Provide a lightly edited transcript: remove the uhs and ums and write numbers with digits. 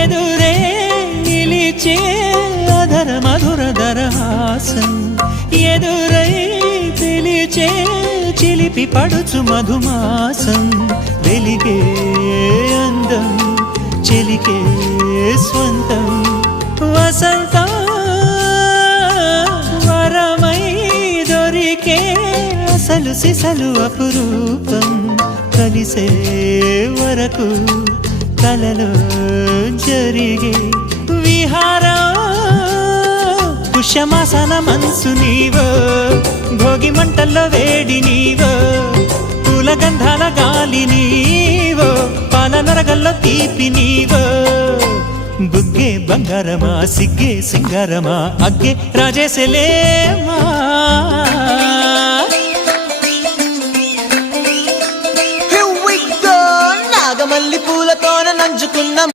ఎదురే నిలిచే అధర మధుర దరహాసం ఎదురై పిలిచే చిలిపి పడుచు మధుమాసం వెలిగే అందం చెలికే స్వంతం వసంతం వరమై దొరికే అసలు సిసలు అపురూపం కలిసే వరకు కలలో జరిగే విహారం పుష్యమాసన మనసు నీవో భోగి మంటల్లో వేడి నీవో పూల గంధాల గాలి నీవో పాల నరగల్లో తీపి నీవో బుగ్గే బంగారమా సిగ్గే సింగారమా అగ్గే రాజేసలేమా నాగమల్లి పూలతోన నంచుకున్న